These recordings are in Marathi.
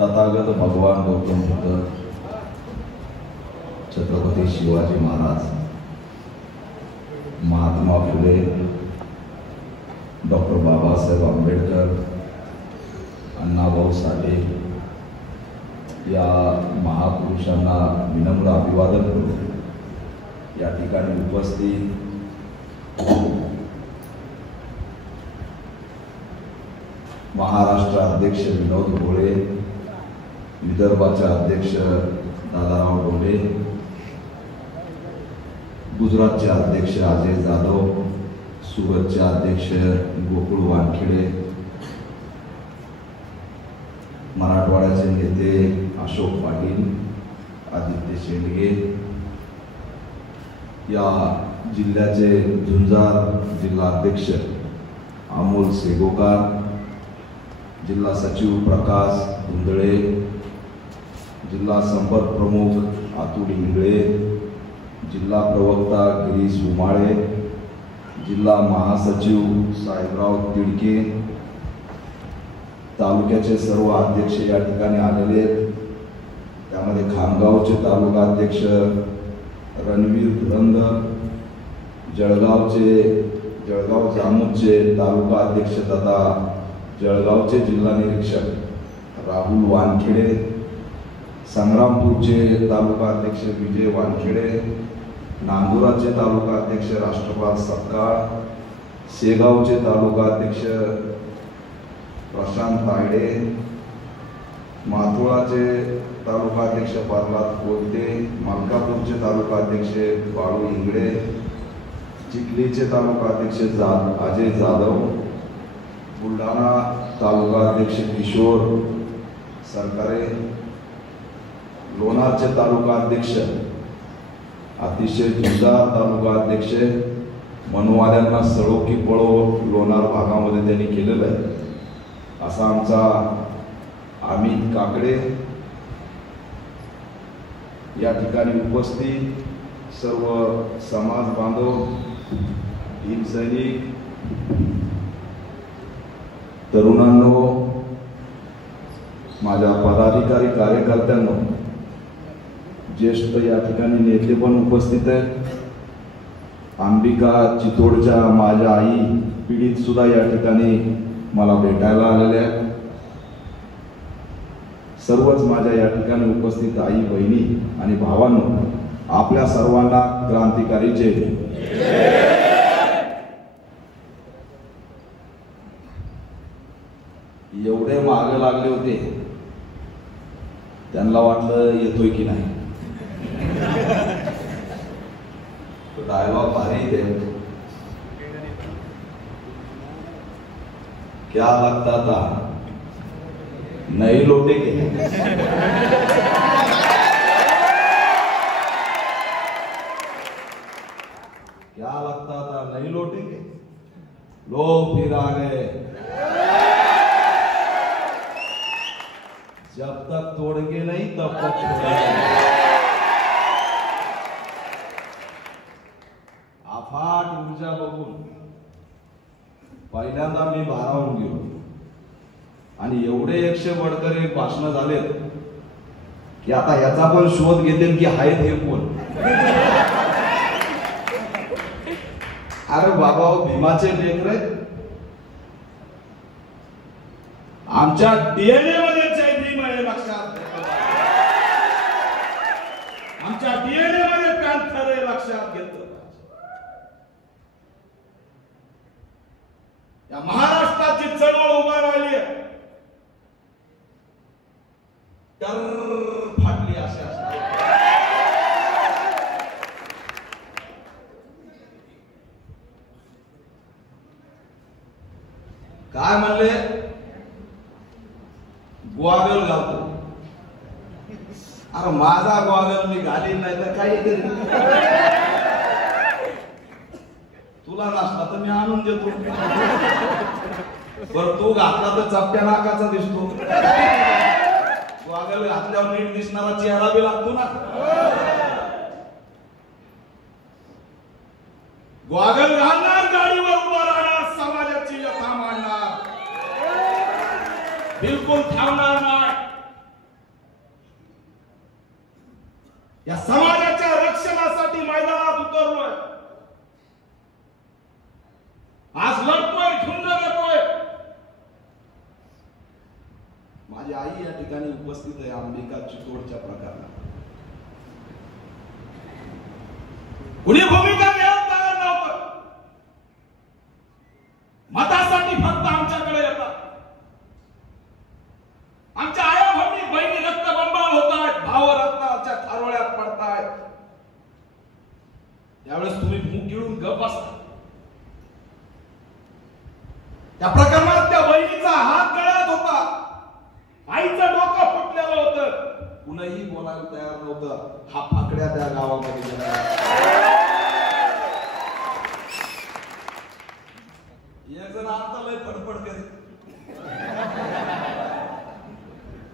तथागत भगवान गौतम बुद्ध, छत्रपती शिवाजी महाराज, महात्मा फुले, डॉक्टर बाबासाहेब आंबेडकर, अण्णाभाऊ साठे या महापुरुषांना विनम्र अभिवादन करून या ठिकाणी उपस्थित महाराष्ट्र अध्यक्ष विनोद भोळे, विदर्भाचे अध्यक्ष दादाराव डोले, गुजरातचे अध्यक्ष अजय जाधव, सुरतचे अध्यक्ष गोकुळ वानखेडे, मराठवाड्याचे नेते अशोक पाटील, आदित्य शेंडगे, या जिल्ह्याचे झुंजार जिल्हाध्यक्ष अमोल सेगोकार, जिल्हा सचिव प्रकाश धुंदळे, जिल्हा संपर्क प्रमुख अतुल इंगळे, जिल्हा प्रवक्ता गिरीश उमाळे, जिल्हा महासचिव साहेबराव तिडके, तालुक्याचे सर्व अध्यक्ष या ठिकाणी आलेले आहेत। त्यामध्ये खामगावचे तालुका अध्यक्ष रणवीर धुरंदर, जळगाव जामोदचे तालुका अध्यक्ष तथा जळगावचे जिल्हा निरीक्षक राहुल वानखेडे, संग्रामपूरचे तालुका अध्यक्ष विजय वानखेडे, नांदुराचे तालुका अध्यक्ष राष्ट्रपाल सत्काळ, शेगावचे तालुका अध्यक्ष प्रशांत तायडे, माथुळाचे तालुका अध्यक्ष प्रल्हाद कोलते, मलकापूरचे तालुका अध्यक्ष बाळू इंगळे, चिखलीचे तालुका अध्यक्ष अजय जाधव, बुलढाणा तालुका अध्यक्ष किशोर सरकारे, लोणारचे तालुका अध्यक्ष अतिशय जुंजार तालुका अध्यक्ष मनवाल्यांना सळो की पळो लोणार भागामध्ये त्यांनी केलेलं आहे असा आमचा अमित काकडे, या ठिकाणी उपस्थित सर्व समाज बांधव, भीम सैनिक, तरुणांनो, माझ्या पदाधिकारी कार्यकर्त्यांनो, ज्येष्ठ या ठिकाणी नेते पण उपस्थित आहेत। अंबिका चितोडच्या माझ्या आई पीडित सुद्धा या ठिकाणी मला भेटायला आलेल्या आहेत। सर्वच माझ्या या ठिकाणी उपस्थित आई बहिणी आणि भावांनो, आपल्या सर्वांना क्रांतिकारी जय। एवढे मागे लागले होते, त्यांना वाटलं येतोय की नाही। तो डायलॉग भारी थे, क्या लगता था नहीं लौटेंगे, क्या लगता था नहीं लौटेंगे, लो फिर आ गए। जब तक तोड़ेंगे नहीं तब तक छोड़ेंगे। अफाट ऊर्जा बघून पहिल्यांदा मी भारावून गेलो आणि एवढे 100 बडकर भाषण झालेत की आता याचा पण शोध घेतील की आहेत हे कोण। अरे बाबा, भीमाचे लेकरे आमच्या डीएनए मध्ये भीम आहे, लक्षात घ्या। आमच्या डीएनए मध्ये पॅन्थर आहे, लक्षात घेतलं। या महाराष्ट्राची चळवळ उभा राहिली आहे, तर फाटली असे असणार। काय म्हणले, ग्वागल घालतो। अरे माझा ग्वागल मी घालीन नाही तर काही करीन, तुला नसला तर मी आणून देतो। बर तू घातला तर चपट्या नाकाचा दिसतो, ग्वागल घातल्यावर नीट दिसणारा चेहरा बी लागतो ना। ग्वागल घालणार, गाडीवर उभा राहणार, समाजाची यथा मांडणार, बिलकुल थांबणार नाही। या समाजाच्या रक्षणासाठी मैदानात उतरलोय. आज लढतोय, झुंज देतोय. माझी आई या ठिकाणी उपस्थित आहे अंबिका चितोडच्या प्रकरणात. कुणी भूमिका घ्यायला तयार नव्हतं. मतासाठी फक्त आमच्याकडे येतात. आमच्या आया बहिणी बहिणी रक्त बंबाळ होत आहेत, भाव रक्ताच्या थारोळ्यात पडतायत. त्यावेळेस तुम्ही मुख गिळून गप असता. त्या प्रकरणात त्या बहिणीचा हात गळ्यात होता, आईचं डोकं फुटलेलं होतं. कुणीही बोलायला तयार नव्हतं. हा फाकड्या त्या गावामध्ये गेला. एक जण आता लय फडफड करीत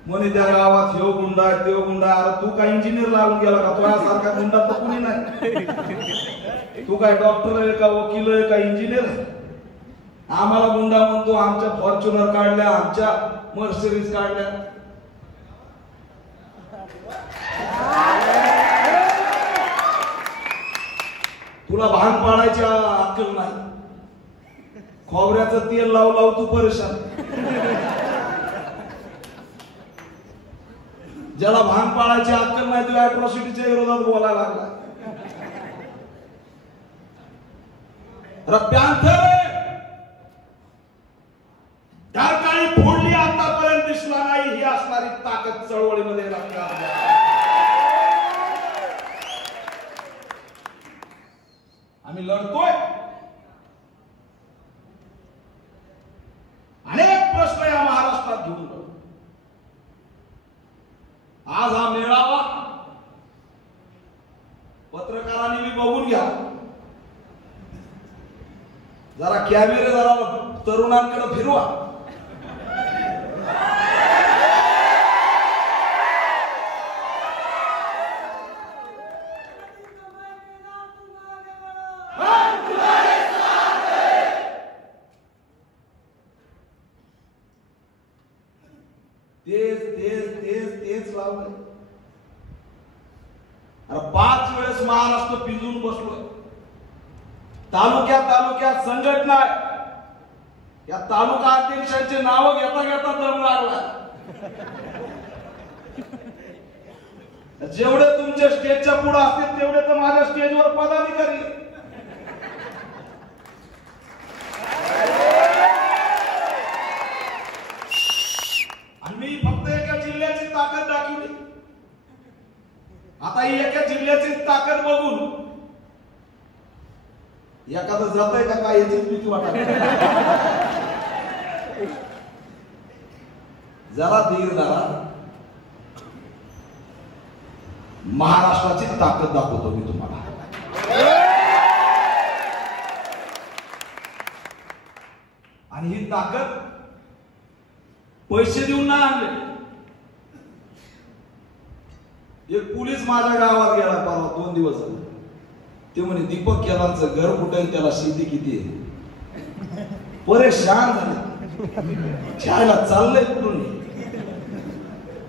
म्हणे त्या गावात ह्यो गुंडा आहे, त्यो गुंडा. अरे तू काय इंजिनियर लागून गेला का? तुझ्यासारखा गुंडा तर कुणी नाही. तू काय डॉक्टर आहे का, वकील आहे का, इंजिनियर? आम्हाला गुंडा म्हणतो. आमच्या फॉर्च्युनर काढल्या, आमच्या मर्सिडीज काढल्या. तुला भांग पाडायची अक्कल नाही. खोबऱ्याचं तेल लावू लावू तू परेशान. ज्याला भांग पाडायची अक्कल नाही तो अॅट्रॉसिटीच्या विरोधात बोलायला लागला. पॅन्थर काळी फोडली, आतापर्यंत दिसला नाही. ही असणारी ताकद चळवळीमध्ये लागणार. आम्ही लढतोय. अनेक प्रश्न या महाराष्ट्रात घेऊन लढतो. आज हा मेळावा पत्रकारांनी मी बघून घ्या. जरा कॅमेरे जरा तरुणांकडे फिरवा. तेच लावलंय. अरे 5 वेळेस महाराष्ट्र पिंजून बसलोय. तालुक्यात संघटना आहे. या तालुका अध्यक्षांचे नाव घेता घेता दम लागला. जेवढे तुमच्या स्टेजच्या पुढे असतील तेवढे तर माझ्या स्टेजवर पदाधिकारी. आणि मी फक्त एका जिल्ह्याची ताकद दाखवली. आता ही एका जिल्ह्याची ताकद बघून एखादं जातंय का काय याची भीती वाटत. जरा धीर धरा. महाराष्ट्राची ताकद दाखवतो मी तुम्हाला. आणि ही ताकद पैसे देऊन नाही आणले. एक पोलीस माझ्या गावात गेला परवा 2 दिवस झाले. ते म्हणे दीपक केदारचं घर कुठे, त्याला शेती किती आहे. परेशान झाले. शाळेला चाललंय कुठून,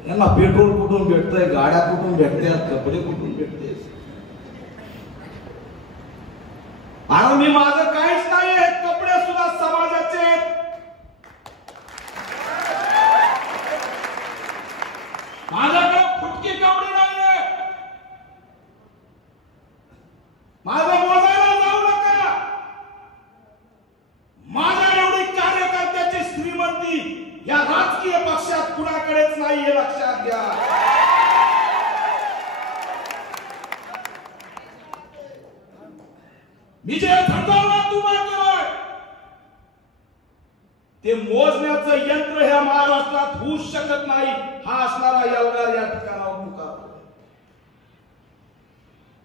यांना पेट्रोल कुठून भेटतंय, गाड्या कुठून भेटतात, कपडे कुठून भेटते. आणि मी माझं काहीच नाही. हे कपडे सुद्धा समाजाचे आहेत. माझ्याकडे फुटकी कपडे नाहीये. माझं मोजायला जाऊ नका. माझ्या एवढी कार्यकर्त्याची श्रीमंती या राजकीय पक्षात कुणाकडेच नाही, हे लक्षात घ्या. मी जे धंदाला उभा केलाय ते मोजण्याचं यंत्र ह्या महाराष्ट्रात होऊच शकत नाही. हा असणारा यलगार या ठिकाणावर पुकारतो.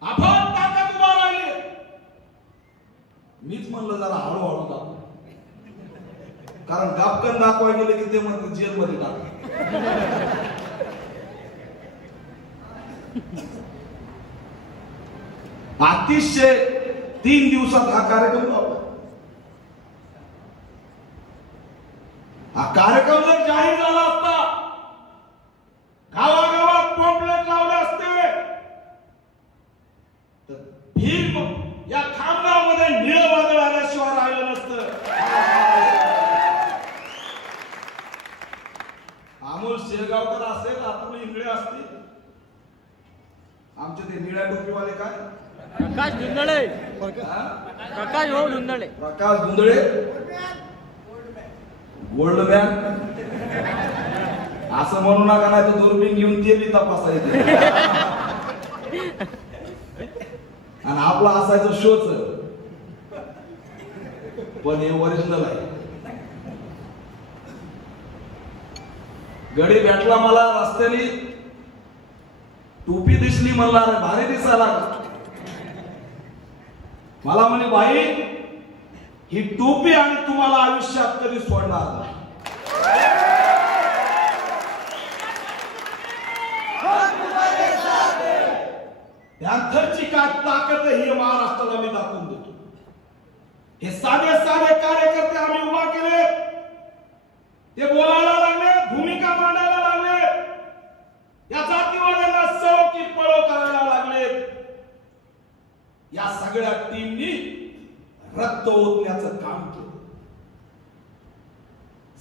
आपण ताकद उभा राहिली. मीच म्हणलं जरा हळूहळू दाखव. कारण गापकन दाखवाय गेले की ते म्हणते जेलमध्ये टाक. अतिशय 3 दिवसात हा कार्यक्रम लावला. हा कार्यक्रम जर जाहीर झाला असता, गावागावात पॉम्पलेट लावले असते, अमोल शेगावकर असेल, आपण इंगळे असतील, आमचे ते निळ्या टोपीवाले काय प्रकाश धुंदळे, प्रकाश भाऊ धुंदळे, प्रकाश धुंदळे, गोल्डमॅन असं म्हणू नका, नाही तर दुर्बीण घेऊन ते बी तपासायचे. आणि आपला असायचं शोच, पण हे ओरिजिनल आहे. गडी भेटला मला रस्त्याने, टोपी दिसली, म्हणला अरे भारी दिसायला. मला म्हणे भाई ही टोपी आणि तुम्हाला आयुष्यात कधी सोडणार नाही. पॅन्थरची काय ताकद आहे ही महाराष्ट्राला मी दाखवून देतो. हे साधे साधे कार्यकर्ते आम्ही उभा केले, ते बोलायला लागले, भूमिका मांडायला लागले, या जातीवाद्यांना सौ की पळो करायला लागले. या सगळ्या टीमनी रक्त ओतण्याचं काम केलं.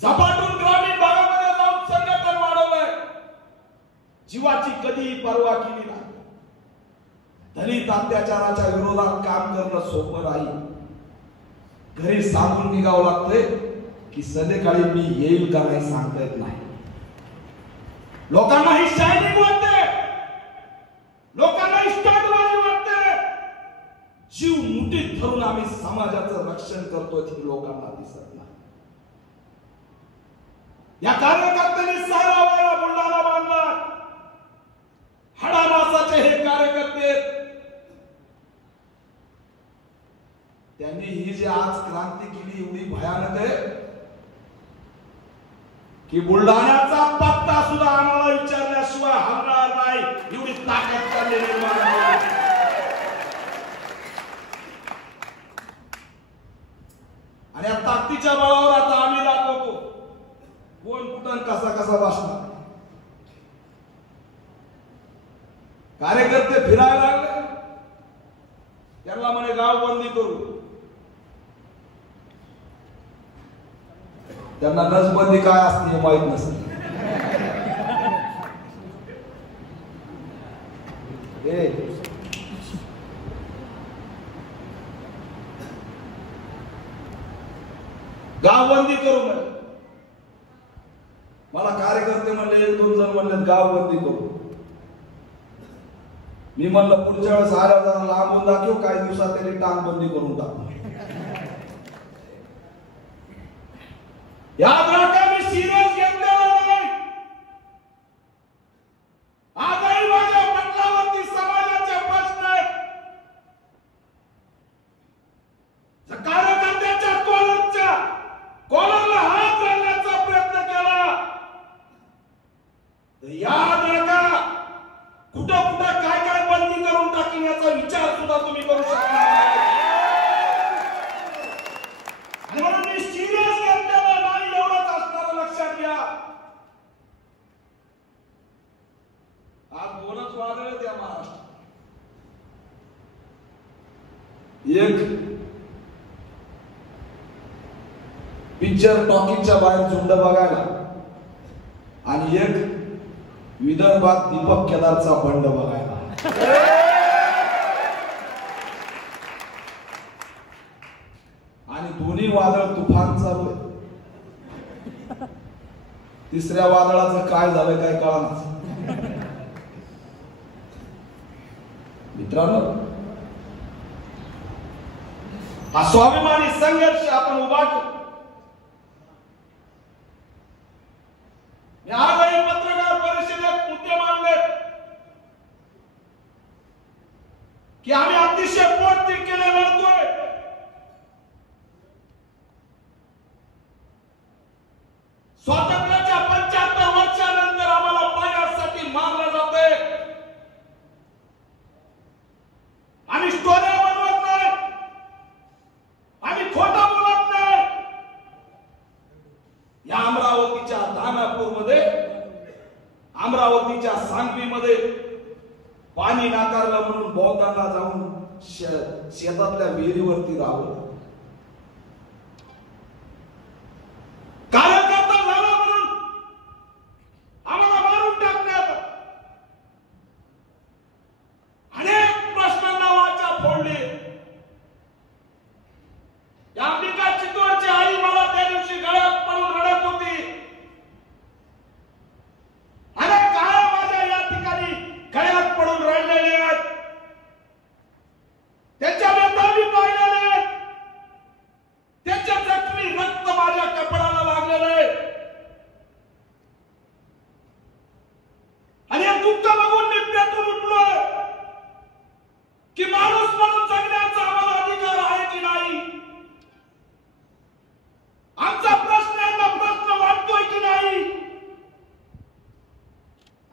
झपाटून ग्रामीण भागामध्ये जाऊन संघटन वाढवलंय. जीवाची कधीही पर्वा केली नाही. दलित अत्याचाराच्या विरोधात काम करणं सोपं नाही. घरी सांगून निघावं लागतंय की संध्याकाळी मी येईल का नाही सांगता येत नाही. लोकांना ही शायनिंग वाटते, लोकांना स्टार्टबाजी वाटते. जीव मुठीत धरून आम्ही समाजाचं रक्षण करतोय हे लोकांना दिसत नाही. या कार्यकर्त्यांनी सारा वारा बुलढाणा बांधला. हाडामासाचे हे कार्यकर्ते, त्यांनी ही जी आज क्रांती केली एवढी भयानक आहे की बुलढाण्याचा पत्ता सुद्धा आम्हाला विचारल्याशिवाय हलणार नाही, एवढी ताकद त्यांनी निर्माण केली. आणि या ताकदीच्या बळावर आता आम्ही दाखवतो कोण कुठं कसा कसा बसणार. कार्यकर्ते फिरायला लागले, त्यांना म्हणे गाव बंदी करू. त्यांना नसबंदी काय असते हे माहित नसते. गावबंदी करू नये. मला कार्यकर्ते म्हणले, एक दोन जण म्हणले गावबंदी करू. मी म्हणलं पुढच्या वेळेस आल्यावर जरा लांबून दाखव, काही दिवसात त्यांनी टांगबंदी करून टाकू. याद राखा, मी सिरियस घेतलेला नाही. आजही माझ्या पटलावरती समाजाचे प्रश्न आहेत. कार्यकर्त्याच्या कॉलरला हात घालण्याचा प्रयत्न केला तर याद राखा, कुठं कुठं काय काय बंदी करून टाकीन याचा विचार सुद्धा तुम्ही करू शकणार नाही. आणि म्हणून मी सिरियस घेतलेला नाही, एवढंच असणारं लक्षात घ्या. आज दोनच वादळ आहेत या महाराष्ट्रात. एक पिक्चर टॉकीजच्या बाहेर झुंड बघायला, आणि एक विदर्भात दीपक केदारचा बंड बघायला. आणि दोन्ही वादळ तुफान चालू आहे. तिसऱ्या वादळाचं काय झालं काय कळणार. मित्रांनो, हा स्वाभिमानी संघर्ष आपण उभा केला. आजही पत्रकार परिषदेत मुद्दे मांडले की आम्ही अतिशय पोटतिडकीने लढतोय. स्वातंत्र्याच्या 75 वर्षानंतर आम्हाला पाण्यासाठी मारलं जातंय. आम्ही स्टोऱ्या बनवत नाही, आम्ही खोटं बोलत नाही. या अमरावतीच्या दानापूरमध्ये, अमरावतीच्या सांगवीमध्ये पाणी नाकारलं म्हणून बौद्धांना जाऊन शेतातल्या विहिरीवरती राहवलं. कार्यकर्ता झाला म्हणून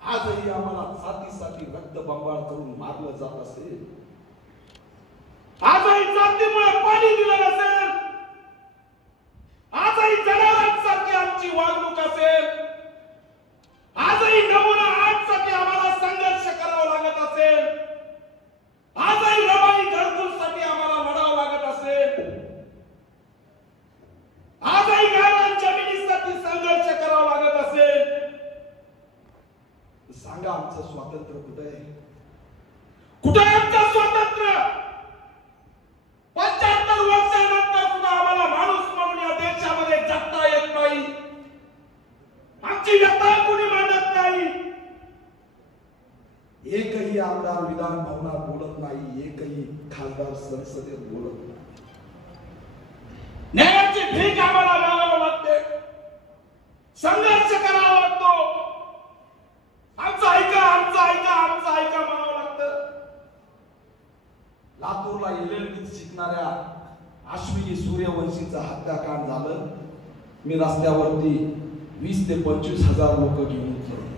आजही आम्हाला जातीसाठी रक्तबंबाळ करून मारलं जात असेल, आजही जातीमुळे पाणी दिलं नसेल, आजही जनावरांसारखी आमची वागणूक असेल, आजही नमुना 8 साठी आम्हाला संघर्ष करावा लागत असेल, आजही रमाई घरकुलसाठी आम्हाला लढावं लागत असेल, आजही गावां जमिनीसाठी संघर्ष करावा लागत असेल, सांगा आमचं स्वातंत्र्य कुठे आहे? कुठे आहे आमचं स्वातंत्र्य? 75 वर्षानंतर सुद्धा आम्हाला माणूस म्हणून या देशामध्ये जगता येत नाही, आमची व्यथा कोणी मानत नाही, एकही आमदार विधान भवनात बोलत नाही, एकही खासदार संसदेत बोलत नाही. न्यायाची भीक आम्हाला मागावं लागते, संघर्ष करावा लागतो, आमचं ऐका आमचं ऐका आमचं ऐका म्हणावं लागतं. लातूरला LLB शिकणाऱ्या अश्विनी सूर्यवंशीचं हत्याकांड झालं. मी रस्त्यावरती 20 ते 25 हजार लोक घेऊन उतरले.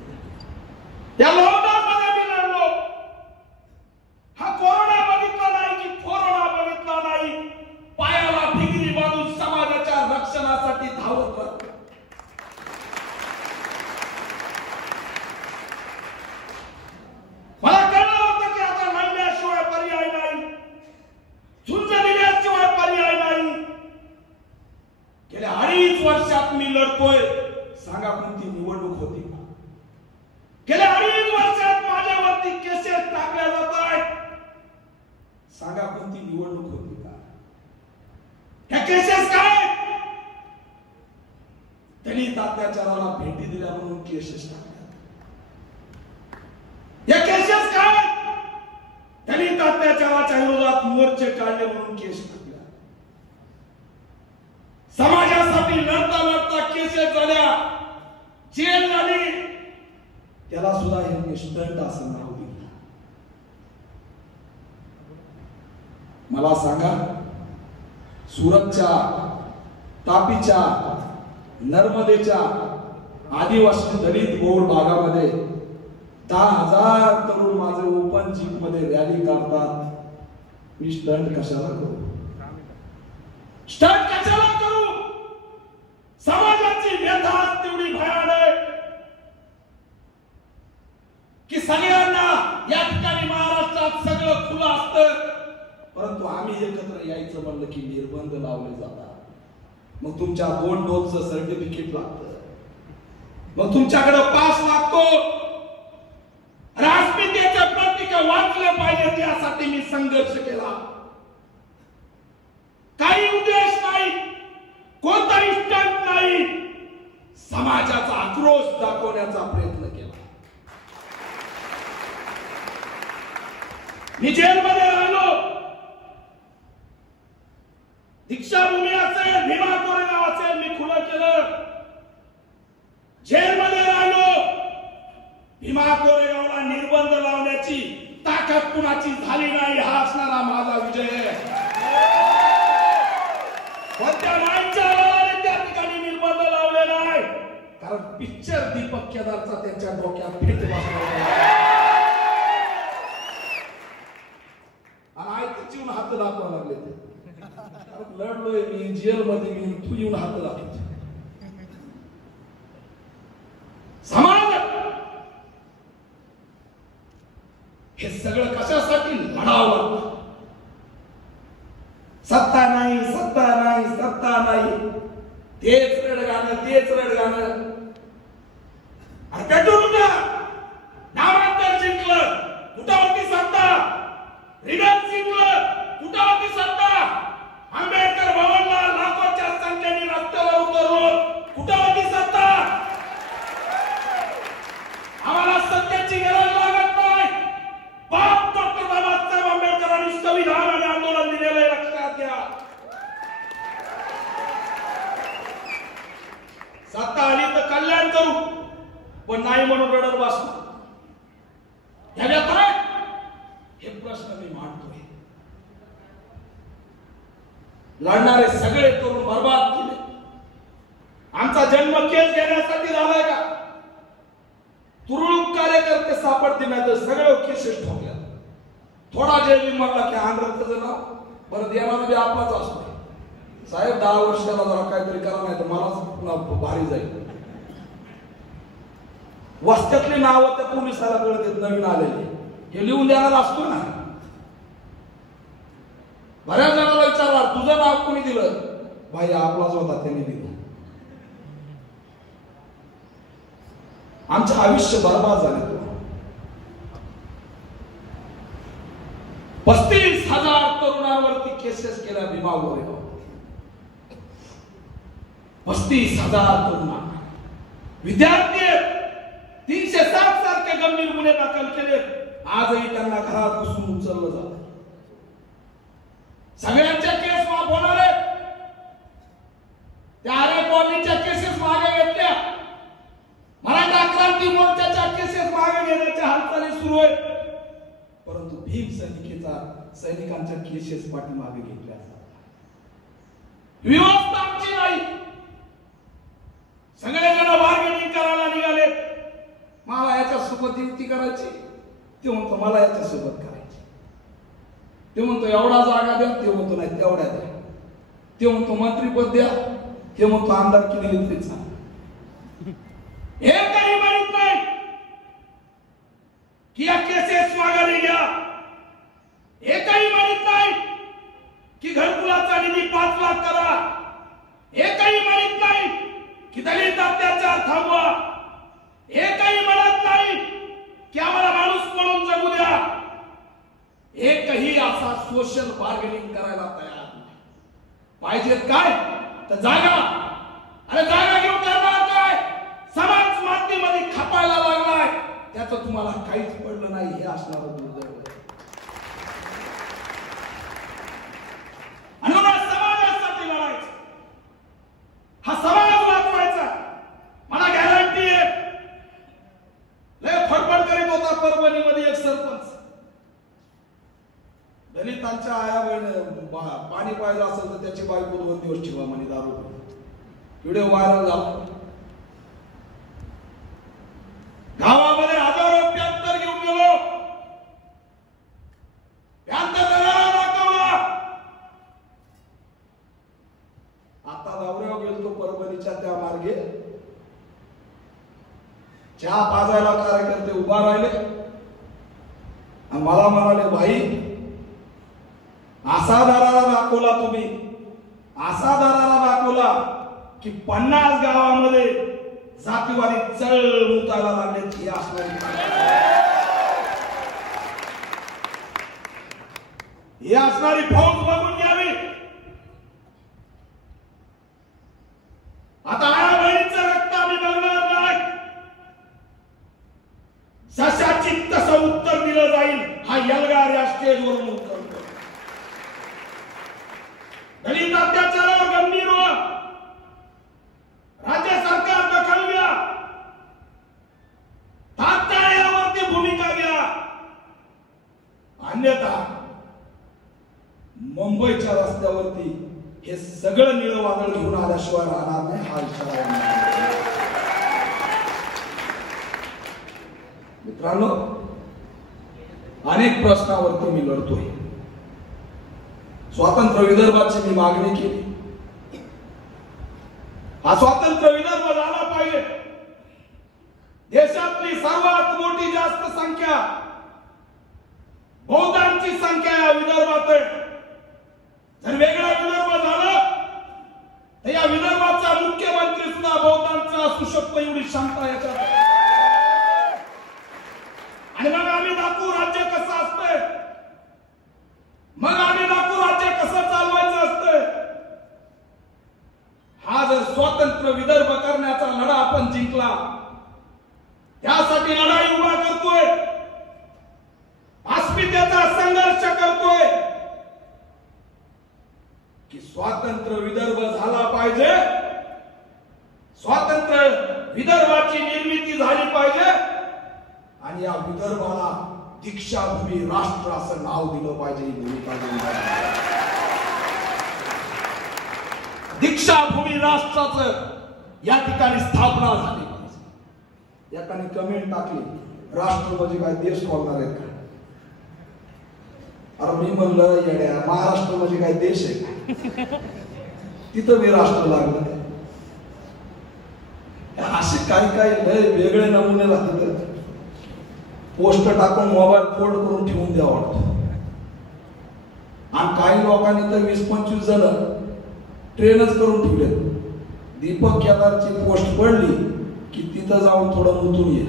त्या लॉकडाऊन मध्ये मी लढलो. हा कोरोना बघितला नाही की कोरोना बघितला नाही, पायाला ठिगरी बांधून समाजाच्या रक्षणासाठी धावत राहतो. मला कळलं होतं की आता लढण्याशिवाय पर्याय नाही, झुंज दिल्याशिवाय पर्याय नाही. गेल्या 2.5 वर्षात मी लढतोय, सांगा कोणती निवडणूक होती? गेल्या 2.5 वर्षात माझ्यावरती केसेस टाकल्या जात आहेत, सांगा कोणती निवडणूक होती का? ह्या केसेस काय? दलित अत्याचाराला भेटी दिल्या म्हणून केसेस टाकल्या. या केसेस काय? दलित अत्याचाराच्या विरोधात मोर्चे काढले म्हणून केस टाकल्या. समाजासाठी लढता लढता केसेस झाल्या, जेल झाली, त्याला सुद्धा यांनी स्टंट असं नाव दिलं. मला सांगा, सुरतच्या, तापीच्या, नर्मदेच्या आदिवासी दलित बहुल भागामध्ये 10,000 तरुण माझे ओपन जीप मध्ये रॅली काढतात. मी स्टंट कशाला करू? स्टंट कशाला करू? समाजाची व्यथा तेवढी भयानक आहे की सगळ्यांना या ठिकाणी महाराष्ट्रात सगळं खुलं असतं, परंतु आम्ही एकत्र यायचं म्हणलं की निर्बंध लावले जातात. मग तुमच्या 2 डोसचं सर्टिफिकेट लागतं, मग तुमच्याकडे पास लागतो. राजनीतीचं प्रतीक वाचलं पाहिजे यासाठी मी संघर्ष केला. काही उद्देश नाही, कोणताही स्टंट नाही, समाजाचा आक्रोश दाखवण्याचा प्रयत्न केला. मी जेलमध्ये राहिलो. दीक्षाभूमी असेल, भीमा कोरेगाव असेल, मी खुलं केलं. जेलमध्ये राहिलो. भीमा कोरेगावला निर्बंध लावण्याची ताकद कुणाची झाली नाही, हा असणारा माझा विजय आहे. कोणत्या माणसाच्या आवाजाने त्या ठिकाणी निर्बंध लावले नाही, कारण पिक्चर दीपक केदारचा त्यांच्या डोक्यात फिट बसला आणि ऐकून येऊन हात दाखवा लागले ते. लढलोय मी जेलमध्ये, मी तू येऊन हात दाखवतो. समाज हे सगळं कशासाठी लढावं? सत्ता नाही, सत्ता नाही, सत्ता नाही, तेच रडगाणं, तेच रडगाणं. अरे पेटून उठा. नामांतर जिंकलं, कुठं होती सत्ता? रिडन जिंकलं, कुठं होती सत्ता? आंबेडकर भवनला लाखोच्या संख्येने रस्त्यावर उतरलो, कुठं होती सत्ता? आम्हाला सत्तेची गरज लागत नाही. बाप डॉक्टर बाबासाहेब आंबेडकरांनी संविधान आणि आंदोलन दिलेलं लक्षात घ्या. सत्ता आली तर कल्याण करू, पण नाही म्हणून रडत बसू. ह्या व्यथा हे प्रश्न मी मांडतोय. लढणारे सगळे तरुण बर्बाद केले. आमचा जन्म केस घेण्यासाठी झालाय का? तुरळक कार्यक्रम सापडते नाही तर सगळं केसेस ठोकल्या. थोडा जयलिंग म्हणला की आंध्राचं नाव बरं देणारा बी आपलाच असतो. साहेब 10 वर्षाला जरा काहीतरी करा नाही तर मलाच पुन्हा भारी जाईल. वस्त्यातली नावं त्या पोलिसाला कळत नवीन आलेली हे लिहून देणार असतो ना. बऱ्याच जणांना विचारला तुझं नाव कोणी दिलं. भाई आपलाच होता त्यांनी दिलं. आमचं आयुष्य बर्बाद झाले. 35,000 तरुणांवरती केसेस केल्या भीमा गोरेगाव. 35,000 तरुण विद्यार्थी 307 सारखे गंभीर गुन्हे दाखल केले. आजही त्यांना घरात बसून उचललं जात. सगळ्यांच्या केस माफ होणार आहेत. त्या आरे कॉलनीच्या केसेस मागे घेतल्या. मराठा क्रांती मोर्चाच्या केसेस मागे घेण्याच्या हालचाली सुरू आहेत. परंतु भीम सैनिकांच्या केसेस पाठीमागे घेतल्या. व्यवस्था आमची नाही. सगळेजण बार्गेनिंग करायला निघाले. मला याच्यासोबत युती करायची. ते म्हणतो मला याच्यासोबत करायची. ते म्हणतो एवढा जागा द्या. ते म्हणतो नाही तेवढ्या द्या. ते म्हणतो मंत्रीपद द्या. ते म्हणतो आमदारकी दिली तरी चालेल. हे काही माहित नाही की या केसेस माघारी घ्या. हे काही माहित नाही की घरकुलाचा निधी 5 लाख करा. हे काही माहित नाही की दलित अत्याचार थांबवा. हे काही म्हणत नाही की आम्हाला माणूस म्हणून जगू द्या. एकही असा सोशल बार्गेनिंग करायला तयार नाही. पाहिजेत काय तर जागा. अरे जागा घेऊन करणार काय. समाज मातीमध्ये खपायला लागलाय. त्याचं तुम्हाला काहीच पडलं नाही. हे असणार दुर्दैव. आणि समाजासाठी लढायचं. हा समाज वाचवायचा. मला गॅरंटी आहे. लय फडफड करीत होता परभणीमध्ये एक सरपंच. दलितांच्या आया बहिणी पाणी पाहिजे असेल तर त्याची बायको 2 दिवस ठेवा म्हणे दारू. व्हिडिओ व्हायरल झाला. गावामध्ये हजारो प्यांतर घेऊन गेलो. प्यांतर दाखवला. आता दौऱ्यावर गेलो परभणीच्या त्या मार्गे. चहा पाजायला कार्यकर्ते उभा राहिले. मला म्हणाले भाई असा दरारा दाखवला तुम्ही. असा दरारा दाखवला की 50 गावामध्ये जातीवादी चळ उतायला लागले. ही असणारी फौज बघून घ्यावी. आता आया बहिणीचं रक्त आम्ही बघणार नाही. जशाची तसं उत्तर दिलं जाईल. हा यलगार या स्टेजवरून उत्तर दलित अत्याचारावर गंभीर व्हा. राज्य सरकार दखल घ्या. तात्काळ यावरती भूमिका घ्या. अन्यथा मुंबईच्या रस्त्यावरती हे सगळं निळं वादळ घेऊन आल्याशिवाय राहणार नाही. हा इशारा मित्रांनो. अनेक प्रश्नावरती मी लढतोय. स्वातंत्र्य विदर्भाची मी मागणी केली. हा स्वातंत्र्य विदर्भ झाला पाहिजे. देशातली सर्वात मोठी जास्त संख्या बौद्धांची संख्या या विदर्भात आहे. जर वेगळा विदर्भ झाला तर या विदर्भाचा मुख्यमंत्री सुद्धा बौद्धांचा असू शकतो. एवढी क्षमता याच्यात. आणि मग आम्ही दाखवू राज्य कसं असतंय. मग आम्ही दाखवू राज्य कसं चालवायचं असतंय. हा जर स्वतंत्र विदर्भ करण्याचा लढा आपण जिंकला. त्यासाठी लढाई उभा करतोय. अस्मितेचा संघर्ष करतोय की स्वातंत्र्य विदर्भ झाला पाहिजे. स्वातंत्र्य विदर्भाची निर्मिती झाली पाहिजे. आणि या विदर्भाला दीक्षाभूमी राष्ट्र असं नाव दिलं पाहिजे. ही भूमिका दीक्षाभूमी राष्ट्राचं या ठिकाणी स्थापना झाली पाहिजे. एकाने कमेंट टाकली राष्ट्र म्हणजे काय देश कोरणार आहेत का? अरे मी म्हणलं येड्या, महाराष्ट्र म्हणजे काय देश आहे का? तिथं मी राष्ट्र लागलं. असे काही काही लय वेगळे नमुने लागतात. पोस्ट टाकून मोबाईल फोल्ड करून ठेवून द्यावा वाटतो. आणि काही लोकांनी तर 20-25 जण ट्रेनच करून ठेवले. दीपक केदारची पोस्ट पडली की तिथं जाऊन थोडं मुतून ये.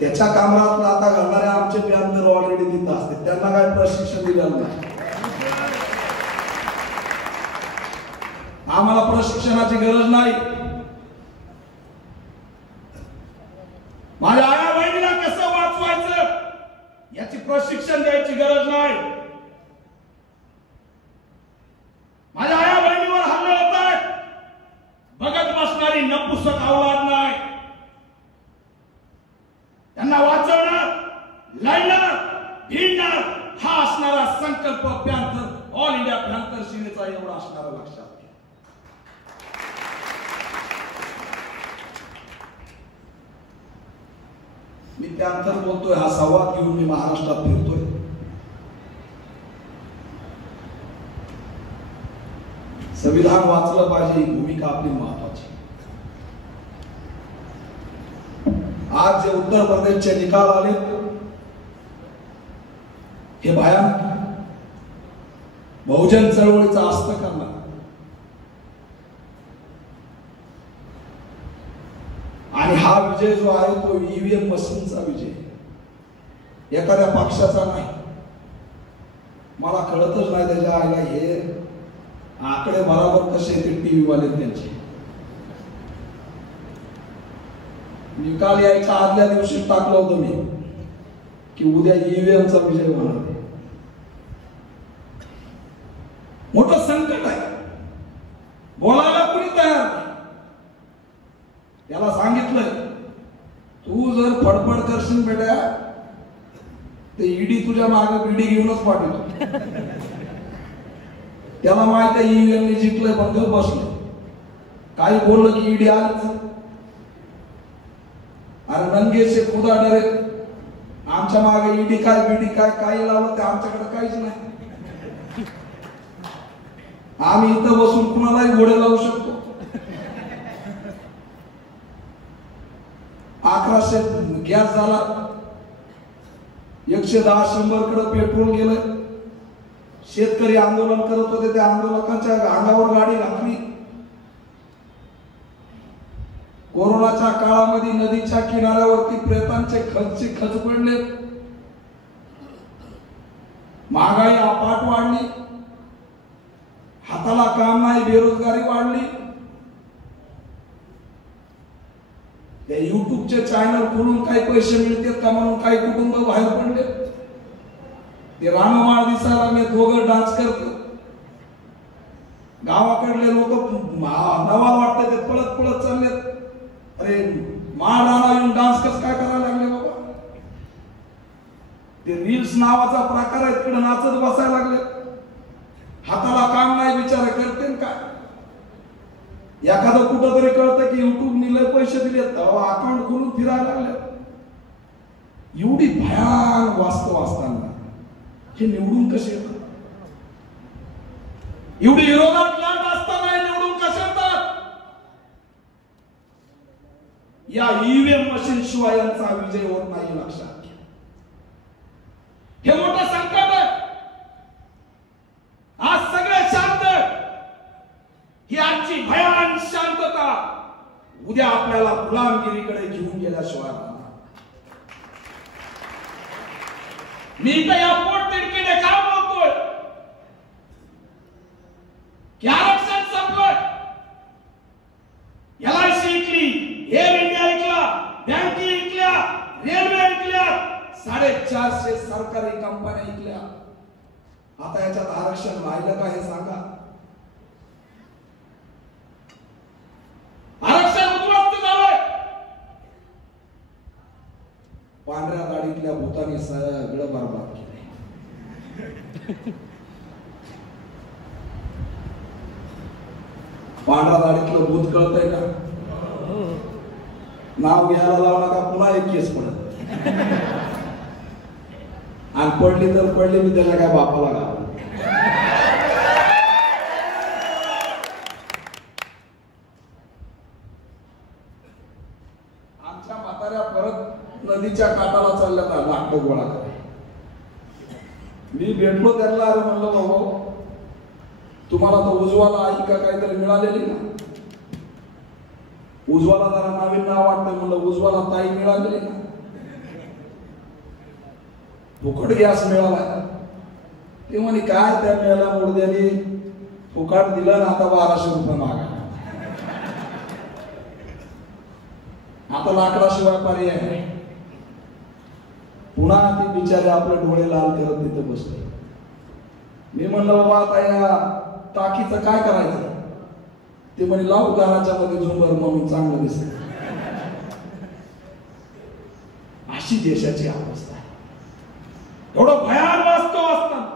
त्याच्या कामात आता घालणारे आमचे बॅनर ऑलरेडी तिथं असते, त्यांना काय प्रशिक्षण दिलेलं नाही. आम्हाला प्रशिक्षणाची गरज नाही. माझ्या आया बहिणीला कसं वाचवायचं याची प्रशिक्षण द्यायची गरज नाही. माझ्या आया बहिणीवर हल्ले होत आहेत, बघत बसणारी नपुसक अवलाद नाही. त्यांना वाचवणार, लढणार, भिडणार हा असणारा संकल्प पॅन्थर, ऑल इंडिया पॅन्थर सेनेचा एवढा असणारा लक्षात घ्या. मी त्यानंतर बोलतोय, हा संवाद घेऊन मी महाराष्ट्रात फिरतोय. संविधान वाचलं पाहिजे, ही भूमिका आपली महत्वाची. आज जे उत्तर प्रदेशचे निकाल आले हे भयानक. बहुजन चळवळीचा अस्त करणार. आणि हा विजय जो आहे तो ईव्हीएम मशीनचा विजय, एखाद्या पक्षाचा नाही. मला कळतच नाही त्याच्या आईला हे आकडे बरोबर कसे येते टीव्ही वाले त्यांचे. निकाल यायच्या आदल्या दिवशी टाकलं होतं मी की उद्या ईव्हीएमचा विजय होणार. मोठं संकट आहे, बोलायला कुणी तयार नाही. त्याला सांगितलंय तू जर फडफड करशील बेटा ते ईडी तुझ्या मागे बीडी घेऊनच पाठवतो. त्याला माहित आहे ईव्हीएम जिंकलंय पण गप बसलो. काही बोललं की ईडी आलीच. अरे नंगेचे खुदा डरे, आमच्या मागे ईडी काय बीडी काय काही लावलं ते आमच्याकडे काहीच नाही. आम्ही इथं बसून कुणालाही घोडे लावू शकतो. 1100 गॅस झाला, 110-100 कडे पेट्रोल गेलं. शेतकरी आंदोलन करत होते, त्या आंदोलकांच्या अंगावर गाडी घातली. कोरोनाच्या काळामध्ये नदीच्या किनाऱ्यावरती प्रेतांचे खच पडले. महागाई अफाट वाढली, हाताला काम नाही, बेरोजगारी वाढली. त्या युट्यूबचे चॅनल खोलून काही पैसे मिळतात का म्हणून काही कुटुंब बाहेर पडले. ते राममाळ दिसायला लागले, दोघं डान्स करतात. गावाकडले लोक नवा वाटत ते पळत पळत चाललेत. अरे माळाला येऊन डान्स कस काय करायला लागले बाबा. ते रील्स नावाचा प्रकार आहे, तिकडे नाचत बसायला लागले. हाताला काम नाही, बिचारे करते काय. एखादं कुठं तरी कळतं की युट्यूब निले पैसे दिले, अकाउंट खोलून फिरायला लागले. एवढी भयान वास्तव असताना हे निवडून कसे येतात? एवढी विरोधात लाट असताना निवडून कसे येतात? या ईव्हीएम मशीन शिवाय यांचा विजय होत नाही, लक्षात घ्या. हे मोठं संकट आहे. आज सगळे शांत, ही आजची भयान शांतता उद्या आपल्याला गुलामगिरीकडे घेऊन गेल्याशिवाय. मी तर या पोटतिडकीने काय बोलतोय की आरक्षण संपलं. LIC ऐकली, एअर इंडिया ऐकला, बँकी ऐकल्या, रेल्वे ऐकल्या, 450 सरकारी कंपन्या ऐकल्या. आता याच्यात आरक्षण राहिलं का हे सांगा. आरक्षण उद्ध्वस्त झालंय. पांढऱ्या दाढीतल्या भूतानी सगळं बरबाद केलंय. पांढऱ्या दाढीतलं भूत कळतंय का? नाव घ्यायला लावू नका, पुन्हा एक केस पडत आणि पडली तर पडली, मी त्याला काय बापाला गाव. आमच्या म्हाताऱ्या परत नदीच्या काठाला चालल्यात लाकडं गोळा कर. मी भेटलो त्यांना, अरे म्हणलं बाबा तुम्हाला तर उज्ज्वला आई का काहीतरी मिळालेली ना, उज्ज्वला जरा नवीन नाव वाटतंय, म्हणलं उज्ज्वला ताई मिळालेली ना, फुकट गॅस मिळाला. ते म्हणे काय त्या मेला मुर्द्याने फुकट दिलं ना, आता 1200 रुपये मागा, आता लाकडाशिवाय पर्याय नाही. पुन्हा ती बिचारे आपले डोळे लाल करत तिथे बसले. मी म्हणलं बाबा आता या टाकीचं काय करायचं? ते म्हणे लावू गाराच्या मध्ये झुंबर, म्हणून चांगलं दिसत. अशी देशाची अवस्था आहे. एवढं भयान वास्तव असताना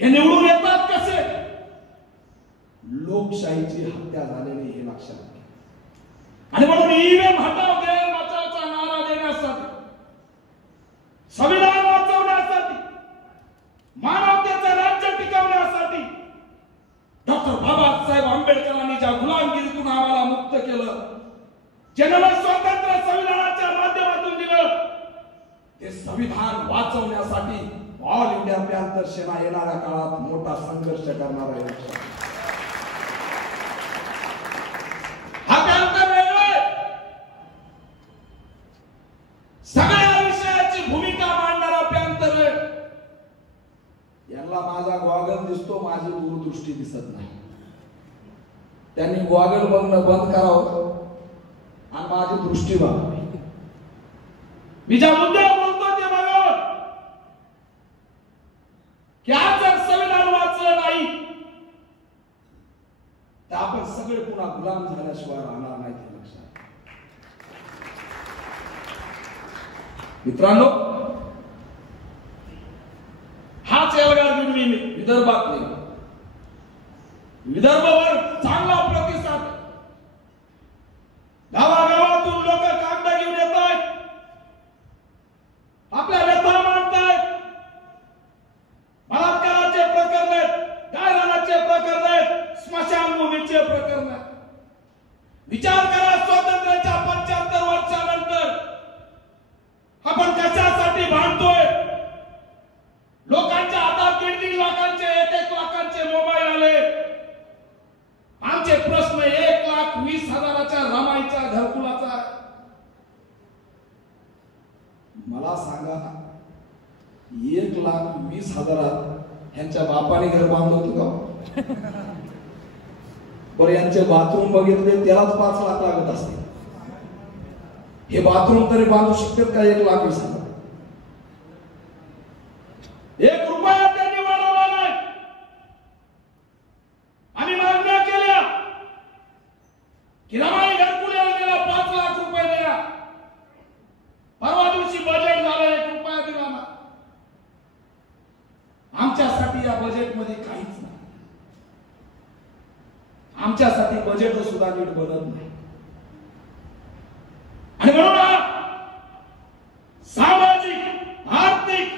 हे निवडून येतात कसे? लोकशाहीची हत्या झालेली हे लक्षात घ्या. आणि म्हणून ईव्हीएम हटाव दे बचावचा नारा देण्यासाठी, संविधान वाचवण्यासाठी, मानवतेचं राज्य टिकवण्यासाठी डॉक्टर बाबासाहेब आंबेडकरांनी ज्या गुलामगिरीतून आम्हाला मुक्त केलं, जन्मत स्वातंत्र्य संविधानाच्या माध्यमातून दिलं, ते संविधान वाचवण्यासाठी ऑल इंडिया पॅंथर सेना येणाऱ्या काळात मोठा संघर्ष करणार आहे. हा पॅंथर सगळ्या विषयाची भूमिका मांडणारा पॅंथर आहे. यांना माझा गॉगल दिसतो, माझी दूरदृष्टी दिसत नाही. त्यांनी गॉगल बघणं बंद करावं आणि माझी दृष्टी बघावी. मी ज्या मुद्द्यावर बोलतो ते बघावं की आज जर संविधान वाचलं नाही तर आपण सगळे पुन्हा गुलाम झाल्याशिवाय राहणार नाही. ते लक्षात. मित्रांनो, हाच एल्गार मी विदर्भात नाही. विदर्भावर चांगला प्रतिसाद, गावागावातून लोक कागद घेऊन येत आहेत, आपल्या व्यथा मांडतायत. बलात्काराचे प्रकरण आहेत, गायरानाचे प्रकरण आहेत, स्मशानभूमीचे प्रकरण आहेत. विचार करा, स्वातंत्र्याच्या 75 वर्षानंतर आपण कशासाठी भांडतोय? लोकांच्या हातात 1.5 लाखांचे 1 लाखांचे मोबाईल आले. आमचे प्रश्न 1,20,000च्या रमाईच्या घरकुलाचा. मला सांगा, 1,20,000 ह्यांच्या बापाने घर बांधलं होतं का? बरं, यांचे बाथरूम बघितले त्यालाच 5 लाख लागत असते. हे बाथरूम तरी बांधू शकतात का 1,20,000? 1 रुपया त्यांनी वाढवला नाही. आम्ही मागण्या केल्या की रमाई घरकुल योजनेला 5 लाख रुपये द्या. परवा दिवशी बजेट झालं, 1 रुपया दिला ना. आमच्यासाठी या बजेटमध्ये काहीच नाही. आमच्यासाठी बजेट सुद्धा नीट बनत नाही. आणि म्हणून सामाजिक, आर्थिक,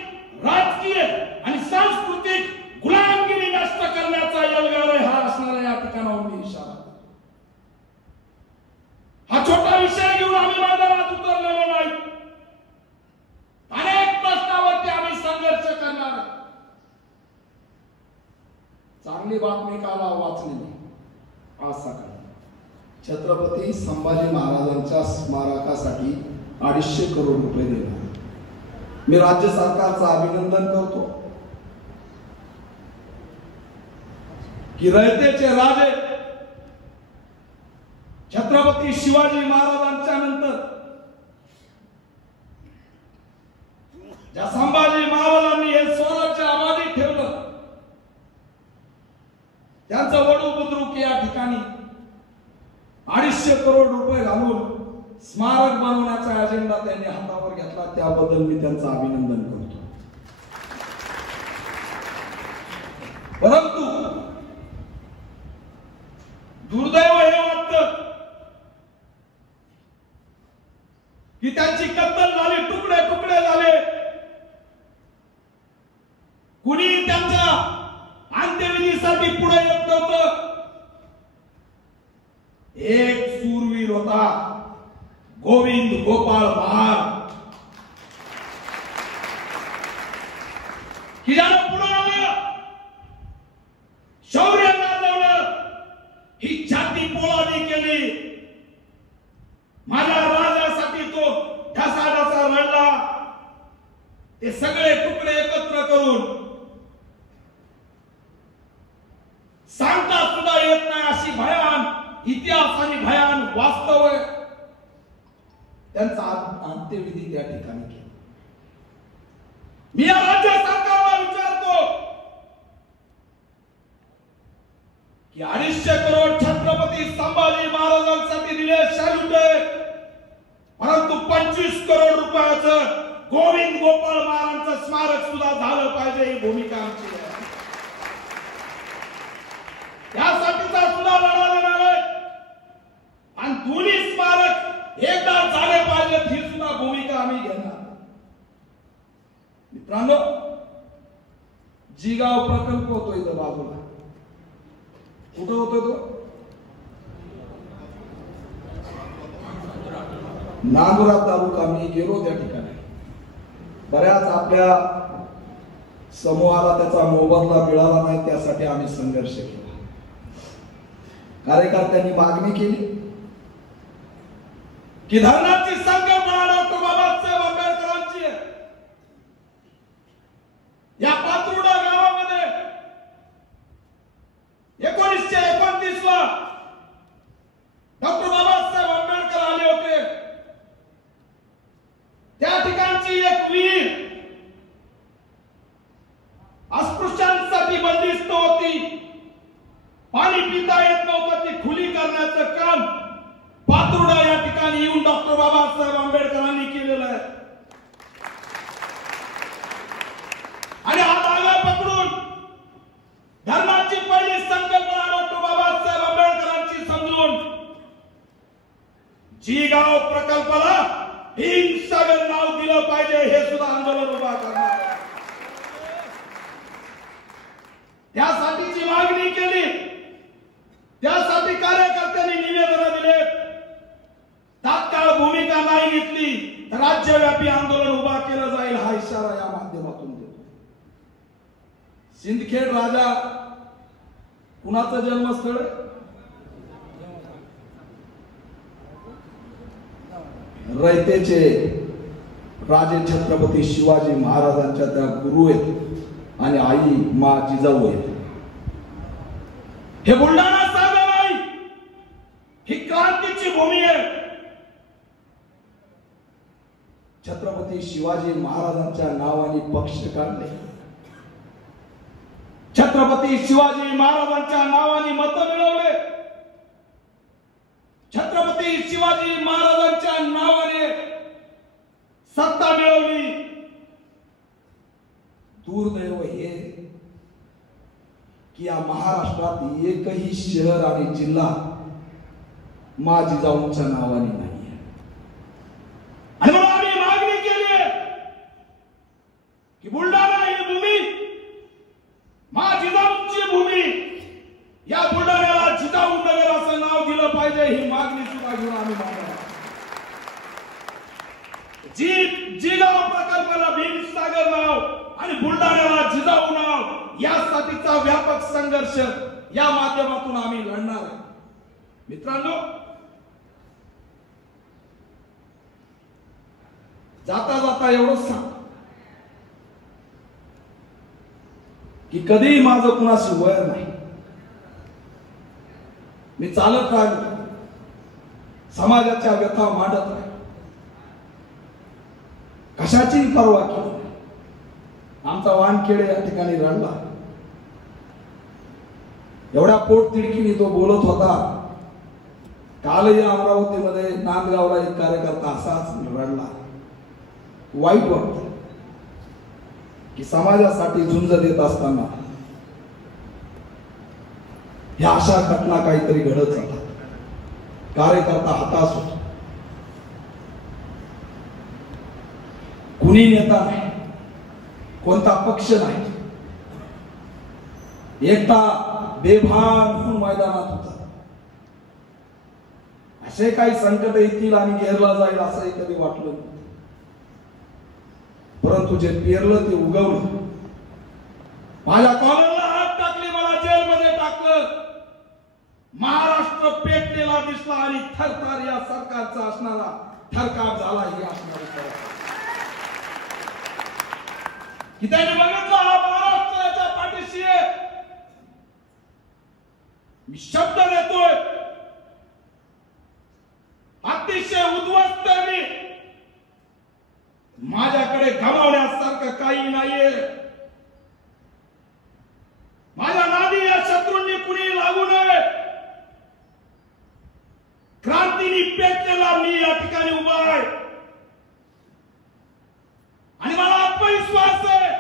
राजकीय आणि सांस्कृतिक गुलामगिरी नष्ट करण्याचा एल्गार हा असणारा या ठिकाणाहून मी इशारा. हा छोटा विषय घेऊन आम्ही मैदानात उतरलेलो नाही. अनेक प्रश्नावरती आम्ही संघर्ष करणार. चांगली बातमी काल वाचलेली आज सकाळी. छत्रपती संभाजी महाराजांच्या स्मारकासाठी 250 करोड रुपये देणार. मी राज्य सरकारचं अभिनंदन करतो की रयतेचे राजे छत्रपती शिवाजी महाराजांच्या नंतर ज्या संभाजी महाराजांनी हे स्वराज्य अबाधित ठेवलं, त्यांचं वडू बुद्रुक या ठिकाणी 250 करोड रुपये घालून स्मारक बनवण्याचा अजेंडा त्यांनी हातावर घेतला. त्याबद्दल मी त्यांचं अभिनंदन करतो. परंतु दुर्दैव हे वाटतं की त्यांची कत्तल झाली, तुकडे तुकडे झाले. कुणी त्यांच्या अंत्यविधीसाठी पुढे येत नव्हतं. एक सूरवीर होता, गोविंद गोपाळ महार, की ज्यानं पुढे आलं, शौर्य गाजवलं, ही छाती पोळावी केली. माझ्या राजासाठी तो ढसाढसा लढला. ते सगळे तुकडे एकत्र करून सांगता सुद्धा येत नाही अशी भयान इतिहास आणि भयान वास्तव आहे. त्यांचा अंत्यविधी त्या ठिकाणी केला. मी या राज्य सरकारला विचारतो की 250 करोड छत्रपती संभाजी महाराजांसाठी दिले सॅल्यूट आहे, परंतु 25 करोड रुपयाचं गोविंद गोपाळ महाराजांचं स्मारक सुद्धा झालं पाहिजे, ही भूमिका आमची आहे. त्यासाठीचा सुद्धा लढा देणार आहे आणि दोन्ही स्मारक एकदा झाले पाहिजेत, ही सुद्धा भूमिका आम्ही घेणार. मित्रांनो, जिगाव प्रकल्प होतो इथं बाजूला. कुठं होतोय तो? नांदुरा तालुका. मी गेलो त्या ठिकाणी. बऱ्याच आपल्या समूहाला त्याचा मोबदला मिळाला नाही, त्यासाठी आम्ही संघर्ष केला. कार्यकर्त्यांनी मागणी केली की धरणाची संकल्पना डॉक्टर बाबासाहेब आंबेडकरांची आहे. या पात्रुडा गावामध्ये 1929 ला डॉक्टर बाबासाहेब आंबेडकर आले होते. त्या ठिकाणची एक विहीर अस्पृश्यांसाठी बंदिस्त होती. पाणी पिता येत नव्हतं, ती खुली करण्याचं काम पात्रुडा या ठिकाणी येऊन डॉक्टर बाबासाहेब आंबेडकरांनी केलेलं आहे. आणि हा धागा पकडून धर्माची पहिली संकल्पना डॉक्टर बाबासाहेब आंबेडकरांची समजून जिगाव प्रकल्पाला भीमसागर नाव दिलं पाहिजे, हे सुद्धा आंदोलन उभा करणार. त्यासाठीची मागणी केली. त्यासाठी कार्यकर्त्यांनी निवेदन दिले. तात्काळ भूमिका नाही घेतली तर राज्यव्यापी आंदोलन उभा केलं जाईल, हा इशारा या माध्यमातून देतो. सिंदखेड राजा कुणाचं जन्मस्थळ? रयतेचे राजे छत्रपती शिवाजी महाराजांच्या त्या गुरु आहेत आणि आई मा जिजाऊ आहेत. हे बुलढाणा साधं नाही, ही क्रांतीची भूमी आहे. छत्रपती शिवाजी महाराजांच्या नावाने पक्ष काढले, छत्रपती शिवाजी महाराजांच्या नावाने मत मिळवले, छत्रपती शिवाजी महाराजांच्या नावाने सत्ता मिळवली. दुर्दैव हे की या महाराष्ट्रात एकही शहर आणि जिल्हा मा जिजाऊंच्या नावाने नाही आहे. आणि म्हणून आम्ही मागणी केली आहे की बुलढाणा ही भूमी मा जिजाऊंची भूमी, या बुलढाण्याला जिजाऊ नगर असं नाव दिलं पाहिजे, ही मागणी सुद्धा घेऊन आम्ही मागणार. जिगाव प्रकल्पाला भीमसागर नाव आणि बुलढाण्याला जिजाऊ नाव, यासाठीचा व्यापक संघर्ष या माध्यमातून आम्ही लढणार आहे. मित्रांनो, जाता जाता एवढंच सांग की कधीही माझं कुणाशी वैर नाही. मी चालत राहिलो, समाजाच्या व्यथा मांडत राहिलो, कशाची पर्वा केली. आमचा वानखेडे या ठिकाणी रडला. एवढ्या पोट तिडकीने तो बोलत होता. कालही अमरावतीमध्ये नांदगावला एक कार्यकर्ता असाच रडला. वाईट वाटतं की समाजासाठी झुंज देत असताना ह्या अशा घटना काहीतरी घडत जातात. कार्यकर्ता हताश होतो. कुणी नेता नाही, कोणता पक्ष नाही, एकटा बेभान होऊन मैदानात होता. असे काही संकट येतील आणि घेरला जाईल असंही कधी वाटलं नव्हतं. परंतु जे पेरलं ते उगवलं. माझ्या कॉलरला हात टाकले, मला जेलमध्ये टाकलं. महाराष्ट्र पेटलेला दिसला आणि थरथर या सरकारचा असणारा थरकाप झाला. हे असणारी की त्याने बघितलं हा महाराष्ट्राच्या पाठीशी आहे. मी शब्द देतोय, अतिशय उद्ध्वस्त मी, माझ्याकडे गमावण्यासारखं काही नाहीये. माझ्या नादी या शत्रूंनी कुणी लागू नये. क्रांतीने पेटलेला मी या ठिकाणी उभा आहे आणि मला आत्मविश्वास आहे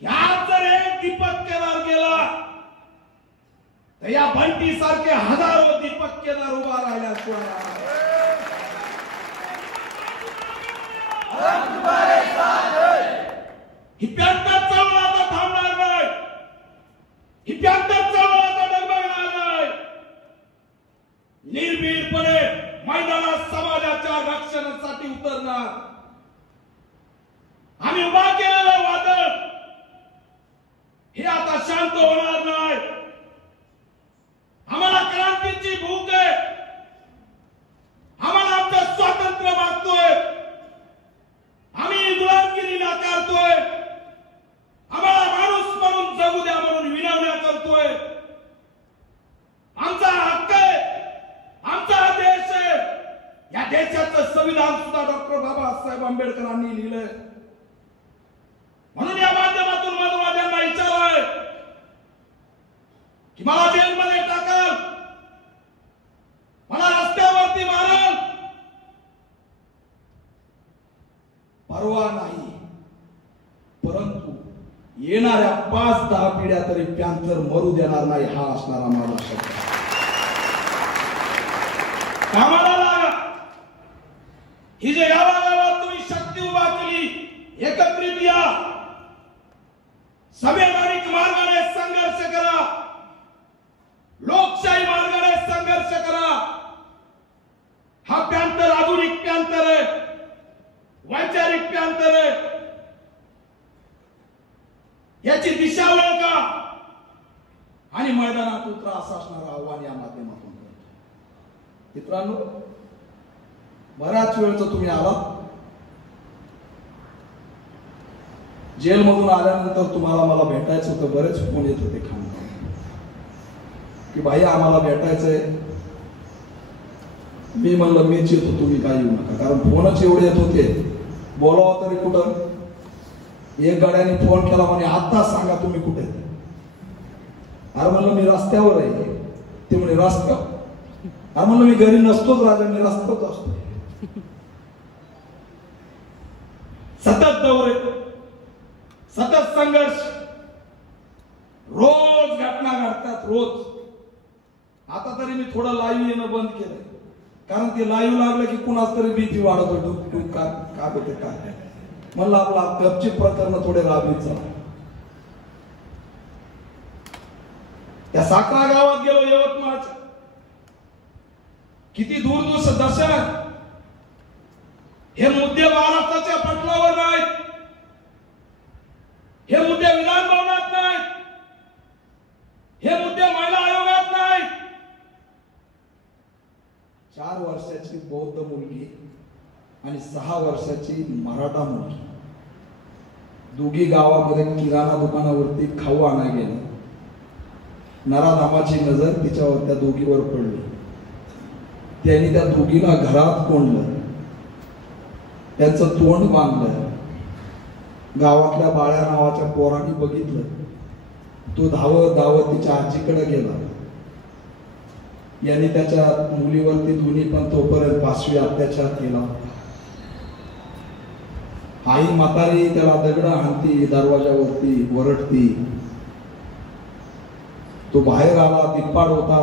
की आज जर एक दीपक केदार गेला तर या बंटी सारखे हजारो दीपक केदार उभा राहिल्याशिवाय ही प्यांतर चळवळ आता थांबणार नाही. ही प्यांतर चळवळ आता डगमगणार नाही. निर्भीडपणे मैदानात समाजाच्या रक्षणासाठी उतरणार. आम्ही उभा केलेलं वादळ हे आता शांत होणार नाही. आम्हाला क्रांतीची भूक आहे. आम्हाला आमचं स्वातंत्र्य मागतोय. आम्ही गुलामगिरी नाकारतोय. आम्हाला माणूस म्हणून जगू द्या म्हणून विनवण्या करतोय. आमचा हक्क आहे. आमचा देश आहे. या देशाचं संविधान सुद्धा डॉक्टर बाबासाहेब आंबेडकरांनी लिहिलंय. म्हणून या माध्यमातून मधुवाद्यांना विचारलंय की मला जेलमध्ये टाकाल, मला रस्त्यावरती माराल, परवा नाही. परंतु येणाऱ्या 5-10 पिढ्या तरी पॅंथर मरू देणार नाही. हा असणारा माझा शब्द. कामाला लागा. ही जे गावागावात तुम्ही शक्ती उभा केली, एकत्रित या. संवैधानिक मार्गाने संघर्ष करा. लोकशाही मार्गाने संघर्ष करा. हा पॅंथर आधुनिक पॅंथर आहे, वैचारिक पॅंथर आहे. याची दिशा ओळखा आणि मैदानात उतरा असं असणारं आव्हान या माध्यमातून करतो. मित्रांनो, बऱ्याच वेळचं तुम्ही आला. जेलमधून आल्यानंतर तुम्हाला मला भेटायचं होतं. बरेच फोन येत होते खांदा की भाई आम्हाला भेटायचंय. मी म्हणलं मीच येतो, तुम्ही काय येऊ नका. कारण फोनच एवढे येत होते, बोलावं तरी कुठं. एक गाड्याने फोन केला म्हणे आता सांगा तुम्ही कुठे. अरे म्हणलं मी रस्त्यावर आहे. ते म्हणे रस्त्यावर. अरे म्हणलं मी घरी नसतोच राजा, मी रस्त्यावर असतो. सतत दौरे, सतत संघर्ष, रोज घटना घडतात रोज. आता तरी मी थोडं लाईव्ह येणं बंद केलंय. कारण ते लाईव्ह लागलं की कुणाच तरी भीती वाढत होतो. काय होते काय म्हणलं आपला गपचीप प्रकरण थोडे राबवीत जा. त्या साखरा गावात गेलो, यवतमाळच्या. किती दूरदूर दर्शन. हे मुद्दे महाराष्ट्राच्या पटलावर नाहीत. हे मुद्दे विधान भवनात नाहीत. हे मुद्दे महिला आयोगात नाहीत. 4 वर्षाची बौद्ध मुलगी आणि 6 वर्षाची मराठा मुलगी, दोघी गावामध्ये किराणा दुकानावरती खाऊ आणायला गेले. नराधामाची नजर तिच्यावर त्या दोघीवर पडली. त्यांनी त्या दोघीला घरात कोंडलं, त्यांचं तोंड बांधलं. गावातल्या बाळ्या नावाच्या पोरांनी बघितलं. तो धावत धावत तिच्या आजीकडे गेला. यांनी त्याच्या मुलीवरती दोन्ही पण तोपर्यंत 5वी अत्याचार केला. आई म्हातारी त्याला दगड हाणती, दरवाजावरती वरटती. तो बाहेर आला, दिप्पाड होता.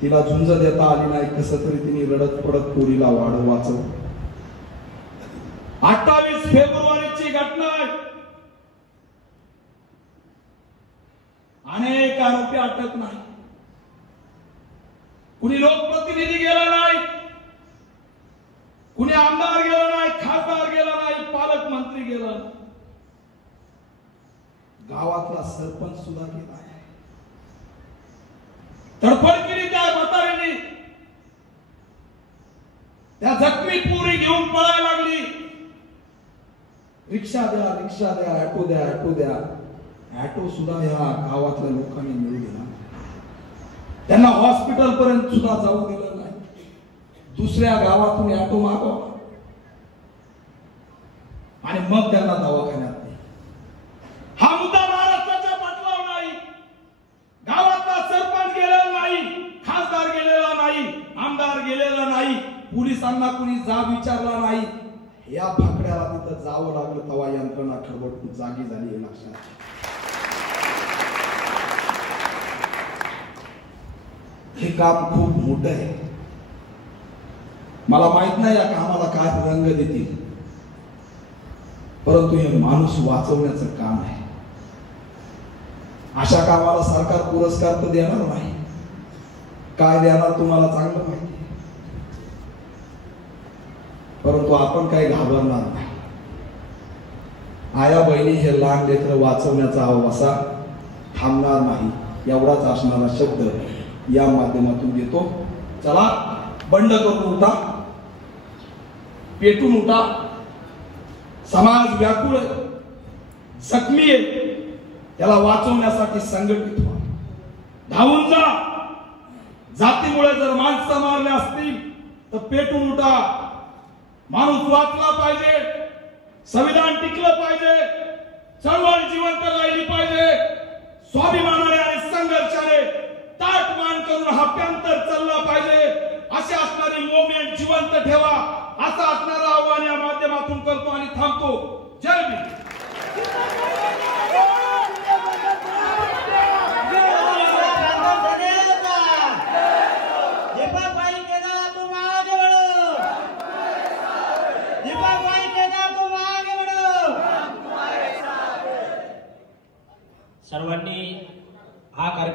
तिला झुंज देता आली नाही. कसं तरी तिने रडत पडत पोरीला वाचवलं. फेब्रुवारीची घटना आहे. अनेक आरोपी अटक नाही. कुणी लोकप्रतिनिधी गेला नाही, कुणी आमदार गेला नाही, खासदार गेला नाही, पालकमंत्री गेला नाही, गावातला सरपंच सुद्धा गेला आहे. तडफड केली त्या म्हाताऱ्यांनी. त्या जखमी पुरी घेऊन पळायला लागली. रिक्षा द्या, रिक्षा द्या, ऑटो द्या, ऑटो द्या. ऑटो सुद्धा या गावातल्या लोकांनी मिळू दिला. त्यांना हॉस्पिटल पर्यंत सुद्धा जाऊ दिलं नाही. दुसऱ्या गावातून ऑटो मागवा आणि मग त्यांना दवाखान्यात. हा मुद्दा महाराष्ट्राच्या पटलावर नाही. गावातला सरपंच गेलेला नाही, खासदार गेलेला नाही, आमदार गेलेला नाही, पोलिसांना कुणी जाब विचारला नाही. या फाकड्याला तिथं जावं लागलं तेव्हा यंत्रणा खडबडून जागी झाली हे लक्षात. हे काम खूप मोठं आहे. मला माहित नाही या कामाला काय रंग देतील, परंतु हे माणूस वाचवण्याचं काम आहे. अशा कामाला सरकार पुरस्कार तर देणार नाही. काय देणार तुम्हाला चांगलं माहिती, परंतु आपण काही घाबरणार नाही. आया बहिणी हे लहान लेकरं वाचवण्याचा वसा थांबणार नाही, एवढाच असणारा शब्द या माध्यमातून देतो. चला, बंड करून उठा, पेटून उठा. समाज व्याकुळ आहे, जखमी आहे, त्याला वाचवण्यासाठी संघटित व्हा. धावून जा. जातीमुळे जर माणसं मारले असतील तर पेटून उठा. माणूस वाचला पाहिजे, संविधान टिकलं पाहिजे, चळवळ जिवंत राहिली पाहिजे. स्वाभिमानाने आणि संघर्षाने ताट मान करून हा प्यांतर चालला पाहिजे. अशी असणारी मोमेंट जिवंत ठेवा, असं असणारं आव्हान या माध्यमातून करतो आणि थांबतो. जय भीम. सर्वांनी हा कार्यक्रम